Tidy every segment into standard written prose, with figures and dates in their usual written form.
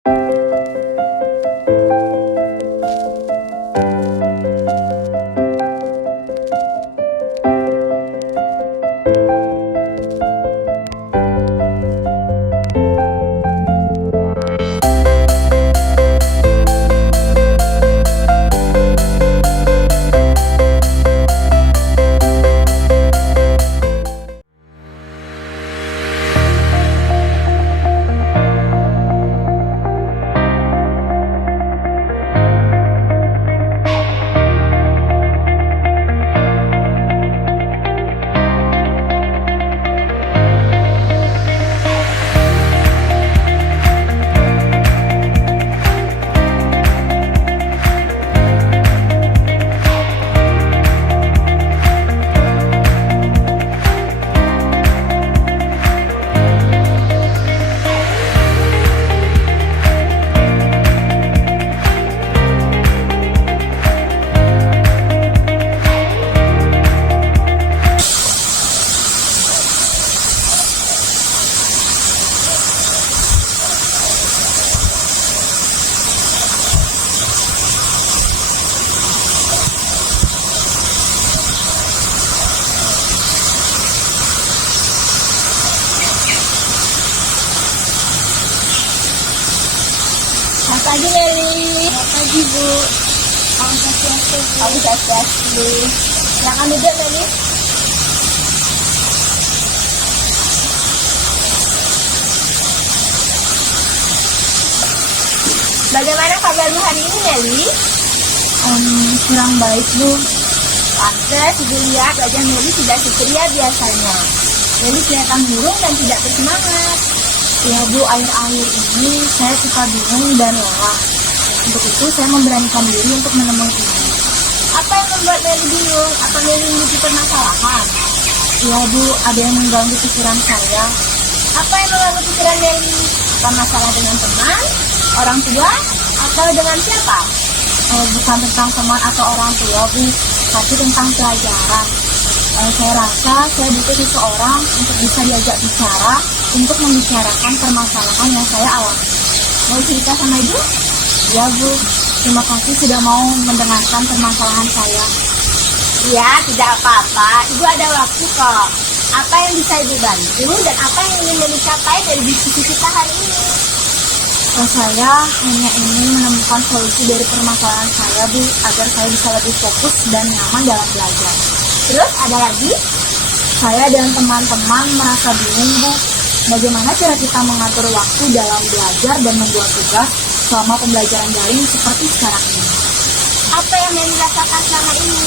Selamat pagi Meli. Selamat pagi Bu. Om Swastiastu. Silakan duduk Meli. Bagaimana kabarmu hari ini Meli? Kurang baik Bu. Pantes Ibu lihat wajah Meli tidak ceria biasanya. Meli kelihatan murung dan tidak bersemangat. Ya Bu, akhir-akhir ini saya suka bingung dan lelah. Untuk itu saya memberanikan diri untuk menemui Ibu. Apa yang membuat Meli bingung? Apa Meli memiliki permasalahan? Ya Bu, ada yang mengganggu pikiran saya. Apa yang mengganggu pikiran Meli? Apa masalah dengan teman, orang tua, atau dengan siapa? Bukan tentang teman atau orang tua Bu, tapi tentang pelajaran. Saya rasa saya butuh seseorang untuk bisa diajak bicara, untuk membicarakan permasalahan yang saya alami. Mau cerita sama Ibu? Ya Bu, terima kasih sudah mau mendengarkan permasalahan saya. Ya, tidak apa-apa. Ibu ada waktu kok. Apa yang bisa Ibu bantu dan apa yang ingin Meli capai dari diskusi kita hari ini? Saya hanya ingin menemukan solusi dari permasalahan saya Bu, agar saya bisa lebih fokus dan nyaman dalam belajar. Terus ada lagi? Saya dan teman-teman merasa bingung Bu, bagaimana cara kita mengatur waktu dalam belajar dan membuat tugas selama pembelajaran daring seperti sekarang ini. Apa yang Meli rasakan selama ini?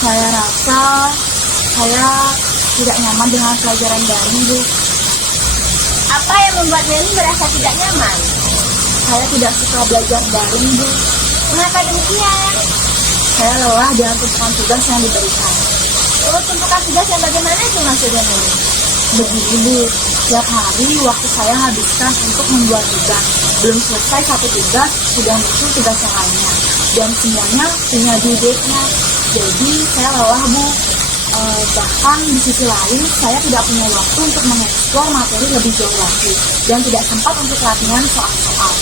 Saya rasa saya tidak nyaman dengan pelajaran daring Bu. Apa yang membuat Meli merasa tidak nyaman? Saya tidak suka belajar daring Bu. Mengapa demikian? Saya lelah dengan tumpukan tugas yang diberikan. Oh, tumpukan tugas yang bagaimana itu maksudnya Meli? Begini Bu, setiap hari waktu saya habiskan untuk membuat tugas. Belum selesai satu tugas, sudah muncul tugas yang lainnya. Dan semuanya punya due date-nya. Jadi saya lelah Bu. Bahkan di sisi lain, saya tidak punya waktu untuk mengeksplor materi lebih jauh lagi. Dan tidak sempat untuk latihan soal-soal.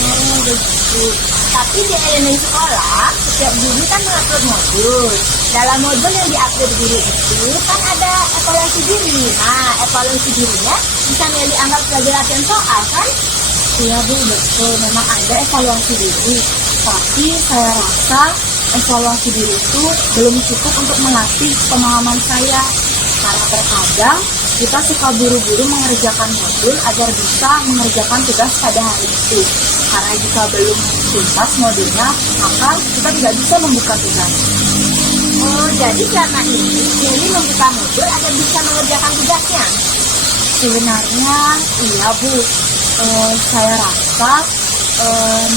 Oh, begitu. Tapi di elemen sekolah, setiap guru kan mengupload modul. Dalam modul yang diupload guru itu kan ada evaluasi diri. Nah, evaluasi dirinya bisa Meli anggap sebagai latihan soal kan? Iya Bu, betul. Memang ada evaluasi diri. Tapi saya rasa evaluasi diri itu belum cukup untuk melatih pemahaman saya. Karena terkadang kita suka buru-buru mengerjakan modul agar bisa mengerjakan tugas pada hari itu. Karena jika belum tuntas modulnya, maka kita tidak bisa membuka tugas. Oh, jadi selama ini Meli membuka modul agar bisa mengerjakan tugasnya. Sebenarnya iya Bu, saya rasa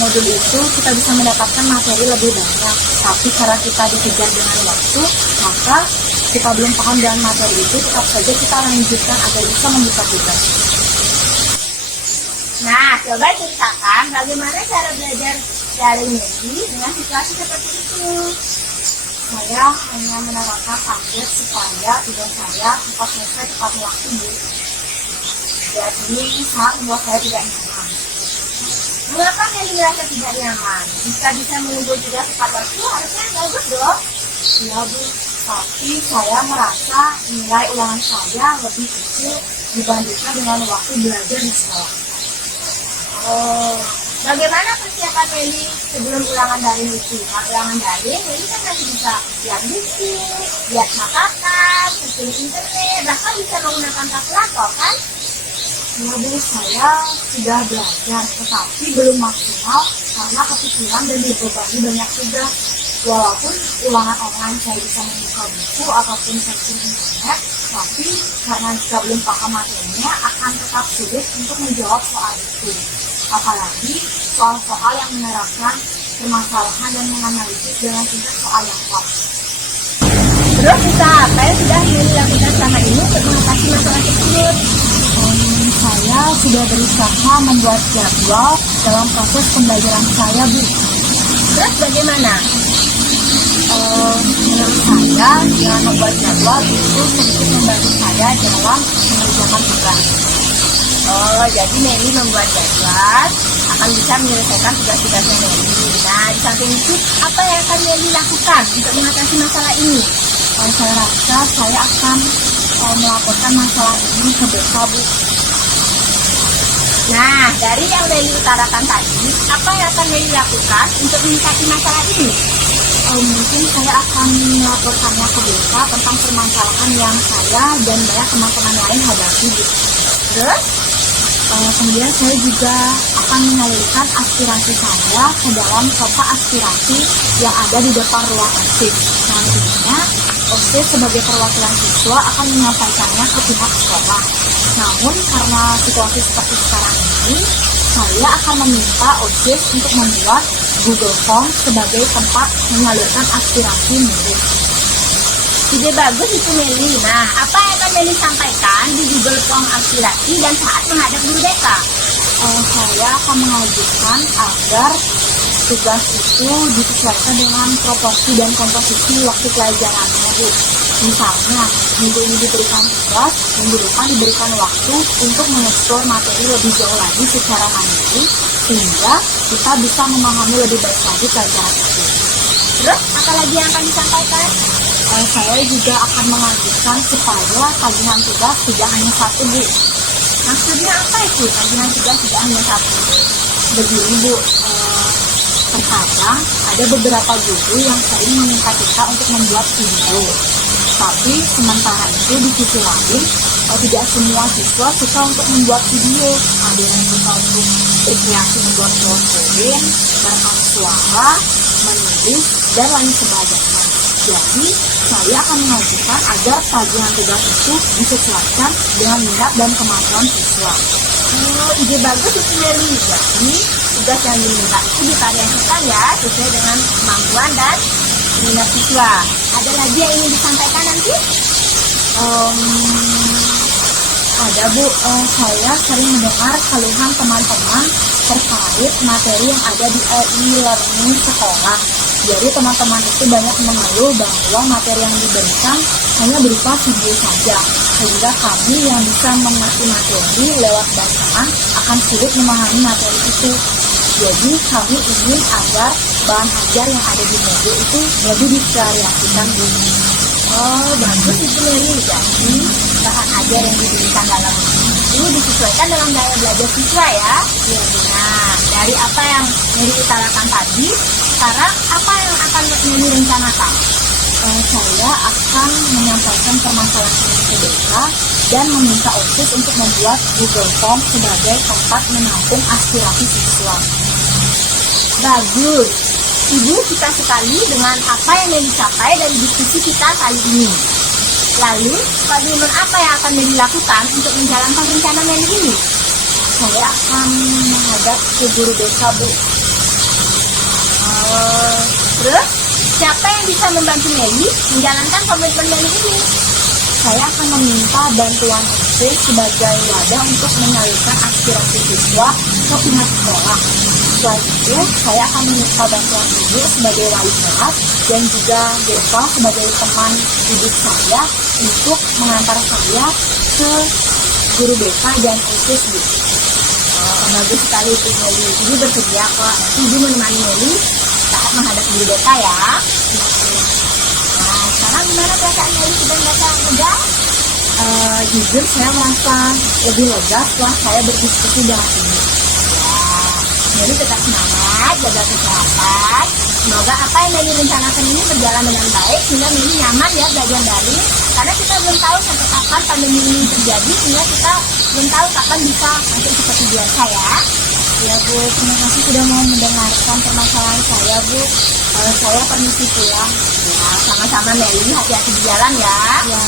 modul itu kita bisa mendapatkan materi lebih banyak. Tapi karena kita dikejar dengan waktu, maka kita belum paham dengan materi itu, tetap saja kita lanjutkan agar bisa membuka tugas. Nah, coba ceritakan bagaimana cara belajar dari Meli dengan situasi seperti itu. Saya hanya menerapkan target supaya tugas saya 4 selesai tepat waktu Bu. Jadi sangat membuat saya tidak nyaman. Mengapa Meli merasa tidak nyaman? Jika bisa menunggu juga tepat waktu, harusnya bagus dong. Ya Bu, tapi saya merasa nilai ulangan saya lebih kecil dibandingkan dengan waktu belajar di sekolah. Oh, bagaimana persiapan Meli sebelum ulangan daring itu? Kalau ulangan daring, Meli kan masih bisa lihat buku, lihat catatan, searching internet, bahkan bisa menggunakan kalkulator kan? Ya Bu, saya sudah belajar, tetapi belum maksimal karena kepikiran dan dibebani banyak tugas. Walaupun ulangan online saya bisa membuka buku ataupun searching internet, tapi karena jika belum paham materinya akan tetap sulit untuk menjawab soal itu. Apalagi soal-soal yang menerapkan permasalahan dan menganalisis dengan tingkat soal yang pas. Terus usaha apa yang sudah Meli lakukan selama ini untuk mengatasi masalah tersebut? Saya sudah berusaha membuat jadwal dalam proses pembelajaran saya, Bu. Terus bagaimana? Menurut saya, dengan membuat jadwal itu sedikit membantu saya dalam mengerjakan tugas. Oh, jadi Meli membuat jadwal akan bisa menyelesaikan tugas-tugasnya Meli. Nah, di samping itu, apa yang akan Meli lakukan untuk mengatasi masalah ini? Saya rasa saya akan melaporkan masalah ini ke BK, Bu. Nah, dari yang Meli utarakan tadi, apa yang akan Meli lakukan untuk mengatasi masalah ini? Mungkin saya akan melaporkannya ke BK tentang permasalahan yang saya dan banyak teman-teman lain hadapi, Bu. Terus? Kemudian saya juga akan menyalurkan aspirasi saya ke dalam kotak aspirasi yang ada di depan ruang OSIS. Nantinya, OSIS sebagai perwakilan siswa akan menyampaikannya ke pihak sekolah. Namun, karena situasi seperti sekarang ini, saya akan meminta OSIS untuk membuat Google Form sebagai tempat menyalurkan aspirasi murid. Ide bagus itu Meli. Nah, apa yang akan Meli sampaikan di Google Form aspirasi dan saat menghadap guru BK? Saya akan mengajukan agar tugas itu disesuaikan dengan proporsi dan komposisi waktu pelajarannya, Bu. Misalnya, minggu ini diberikan tugas, minggu depan diberikan waktu untuk mengeksplor materi lebih jauh lagi secara mandiri, sehingga kita bisa memahami lebih baik lagi pelajaran itu. Terus, apa lagi yang akan disampaikan? Saya juga akan mengajukan supaya tagihan tugas tidak hanya satu, Bu. Maksudnya apa itu tagihan tugas tidak hanya satu? Begini, Bu, terkadang ada beberapa guru yang sering meminta kita untuk membuat video. Tapi sementara itu di sisi lain, tidak semua siswa suka untuk membuat video. Ada yang suka untuk berkreasi membuat PowerPoint, merekam suara, menulis, dan lain sebagainya. Jadi, saya akan mengajukan agar tagihan tugas itu disesuaikan dengan minat dan kemampuan siswa. Ide bagus itu Meli. Jadi, tugas yang diminta itu divariasikan ya, sesuai dengan kemampuan dan minat siswa. Ada lagi yang ingin disampaikan nanti? Ada, Bu, saya sering mendengar keluhan teman-teman terkait materi yang ada di e-learning sekolah. Jadi teman-teman itu banyak mengeluh bahwa materi yang diberikan hanya berupa video saja, sehingga kami yang bisa mengerti materi lewat bacaan akan sulit memahami materi itu. Jadi kami ingin agar bahan ajar yang ada di modul itu lebih divariasikan, Bu. Oh, bagus itu Meli. Jadi, bahan ajar yang diberikan dalam itu disesuaikan dengan gaya belajar siswa ya. Nah, dari apa yang Meli utarakan tadi, sekarang apa yang akan Meli rencanakan? Saya akan menyampaikan permasalahan ini ke BK dan meminta OSIS untuk membuat Google Form sebagai tempat menampung aspirasi siswa. Bagus. Ibu suka sekali dengan apa yang Meli capai dari diskusi kita kali ini. Lalu, komitmen apa yang akan Meli lakukan untuk menjalankan rencana Meli ini? Saya akan menghadap ke guru BK, Bu. Terus, siapa yang bisa membantu Meli menjalankan komitmen Meli ini? Saya akan meminta bantuan OSIS sebagai wadah untuk menyalurkan aspirasi siswa ke pihak sekolah. Selain itu, saya akan meminta bantuan ibu sebagai wali kelas dan juga Deva sebagai teman didik saya untuk mengantar saya ke guru BK dan OSIS, Bu. Bagus sekali itu Meli. Ibu bersedia kok. Ibu menemani Meli saat menghadapi guru BK ya. Nah, sekarang gimana perasaan Meli sudah merasa lega? Jujur saya merasa lebih lega setelah saya berdiskusi dengan Ibu. Meli tetap semangat, jaga kesehatan. Semoga apa yang Meli rencanakan ini berjalan dengan baik sehingga Meli nyaman ya belajar daring. Karena kita belum tahu sampai kapan pandemi ini terjadi, sehingga kita belum tahu kapan bisa nanti seperti biasa ya. Ya Bu, terima kasih sudah mau mendengarkan permasalahan saya, Bu. Saya permisi pulang. Ya, sama-sama Meli, hati-hati di jalan ya. Ya.